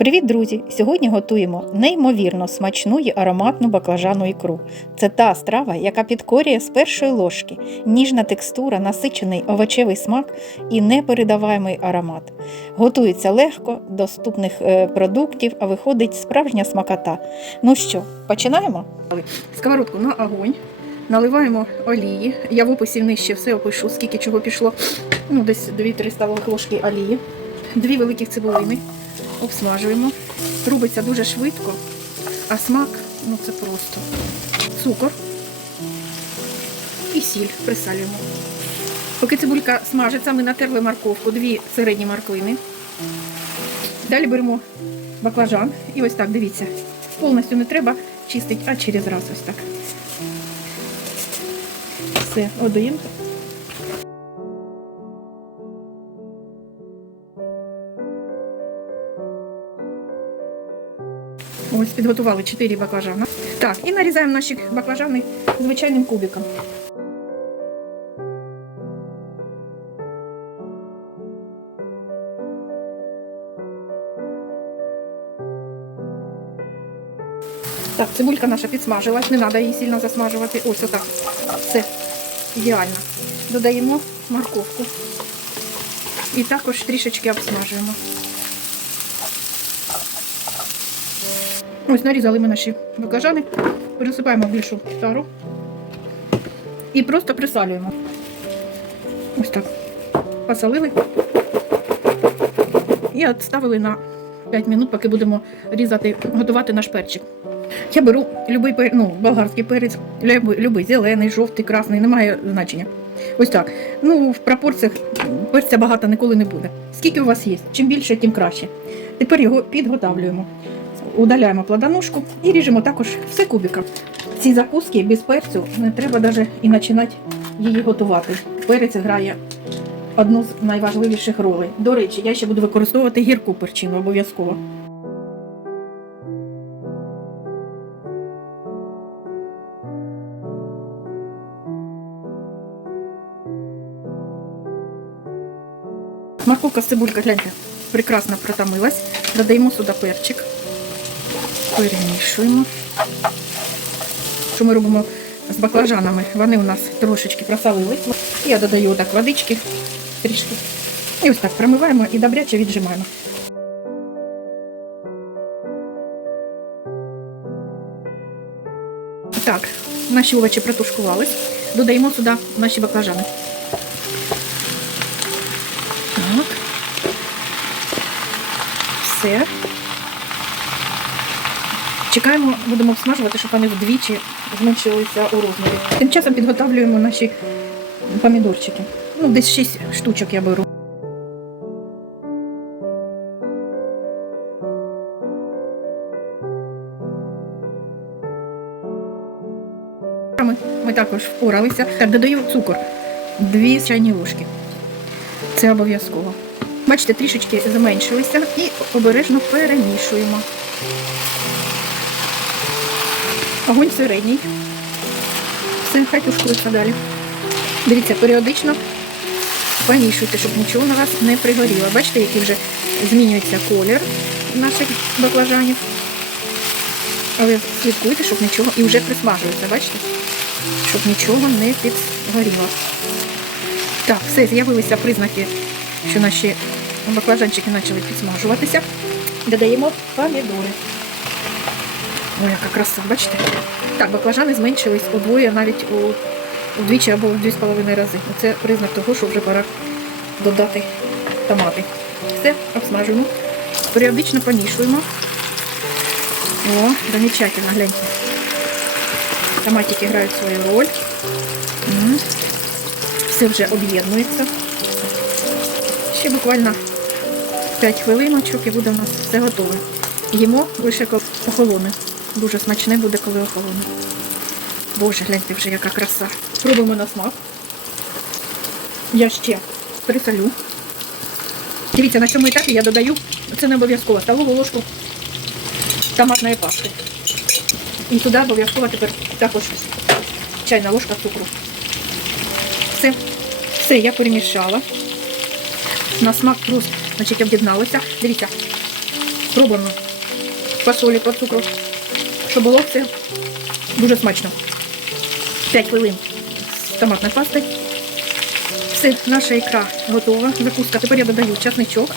Привіт, друзі! Сьогодні готуємо неймовірно смачну й ароматну баклажану ікру. Це та страва, яка підкорює з першої ложки, ніжна текстура, насичений овочевий смак і непередаваємий аромат. Готується легко, доступних е, продуктів, а виходить справжня смакота. Ну що, починаємо? Сковородку на огонь. Наливаємо олії. Я в описі нижче все опишу, скільки чого пішло. Ну, десь 2-3 столових ложки олії, дві великих цибулини обсмажуємо. Робиться дуже швидко, а смак ну це просто цукор і сіль присалюємо. Поки цибулька смажиться, ми натерли морковку, дві середні морквини. Далі беремо баклажан і ось так, дивіться, повністю не треба чистити, а через раз ось так. Все, одуємо. Ось підготували 4 баклажани. Так, і нарізаємо наші баклажани звичайним кубиком. Так, цибулька наша підсмажилась, не треба її сильно засмажувати. Ось отак. Все ідеально. Додаємо морковку. І також трішечки обсмажуємо. Ось нарізали ми наші баклажани, пересипаємо в більшу тару і просто присалюємо. Ось так. Посолили і відставили на 5 минут, поки будемо різати, готувати наш перчик. Я беру любий пер... ну, болгарський перець, любий зелений, жовтий, красний, немає значення. Ось так. Ну, в пропорціях перця багато ніколи не буде. Скільки у вас є? Чим більше, тим краще. Тепер його підготавлюємо. Удаляємо плодоножку і ріжемо також все кубиком. Ці закуски без перцю не треба навіть і починати її готувати. Перець грає одну з найважливіших ролей. До речі, я ще буду використовувати гірку перчину обов'язково. Морковка з цибулькою, гляньте, прекрасно протомилась. Додаємо сюди перчик. Перемішуємо. Що ми робимо з баклажанами? Вони у нас трошечки просолились. Я додаю так водички трішки. І ось так промиваємо і добряче віджимаємо. Так, наші овочі протушкувались. Додаємо сюди наші баклажани. Так. Все. Чекаємо, будемо обсмажувати, щоб вони вдвічі зменшилися у розмірі. Тим часом підготовлюємо наші помідорчики. Ну, десь 6 штучок я беру. Ми, також впоралися. Так, додаю цукор. Дві чайні ложки. Це обов'язково. Бачите, трішечки зменшилися і обережно перемішуємо. Огонь середній. Все, хай тушкується далі. Дивіться, періодично помішуйте, щоб нічого на вас не пригоріло. Бачите, який вже змінюється колір наших баклажанів. Але слідкуйте, щоб нічого... І вже присмажується, бачите? Щоб нічого не підгоріло. Так, все, з'явилися признаки, що наші баклажанчики почали підсмажуватися. Додаємо помідори. Ой, яка краса, бачите? Так, баклажани зменшились удвоє, навіть у, удвічі або в дві з половиною рази. Це признак того, що вже пора додати томати. Все, обсмажуємо. Періодично помішуємо. О, замечательно, гляньте. Томатики грають свою роль. М. Все вже об'єднується. Ще буквально 5 хвилиночок і буде у нас все готове. Їмо лише охолоне. Дуже смачне буде, коли охолоне. Боже, гляньте вже, яка краса. Пробуємо на смак. Я ще присолю. Дивіться, на цьому етапі я додаю, це не обов'язково, столову ложку томатної пасти. І туди обов'язково тепер також чайна ложка цукру. Все, все, я перемішала. На смак просто значить, об'єдналося. Дивіться, Пробуємо по солі, по цукру, щоб було все дуже смачно. 5 хвилин з томатної пасти. Все, наша ікра готова. Закуска. Тепер я додаю часничок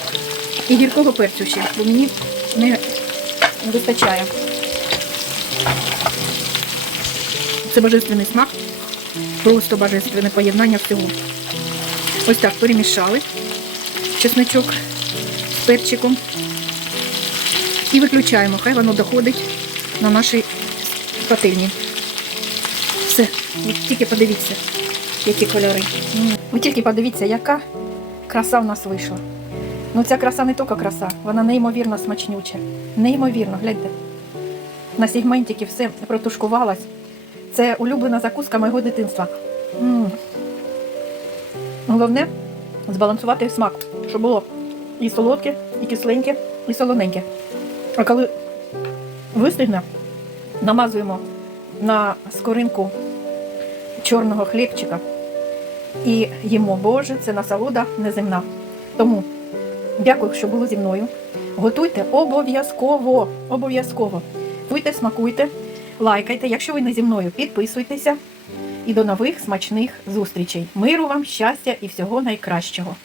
і гіркого перцю ще, бо мені не вистачає. Це божественний смак, просто божественне поєднання всього. Ось так перемішали чесничок з перчиком. І виключаємо, хай воно доходить на нашій пательні. Все, тільки подивіться, які кольори. Ви тільки подивіться, яка краса в нас вийшла. Ну ця краса не тільки краса, вона неймовірно смачнюча. Неймовірно, гляньте. На сегментики все протушкувалось. Це улюблена закуска мого дитинства. М. Головне збалансувати смак, щоб було і солодке, і кисленьке, і солоненьке. А коли вистигне, намазуємо на скоринку чорного хлібчика і їмо. Боже, це насолода неземна. Тому дякую, що були зі мною. Готуйте обов'язково. Обов'язково. Готуйте, смакуйте, лайкайте. Якщо ви не зі мною, підписуйтеся. І до нових смачних зустрічей. Миру вам, щастя і всього найкращого.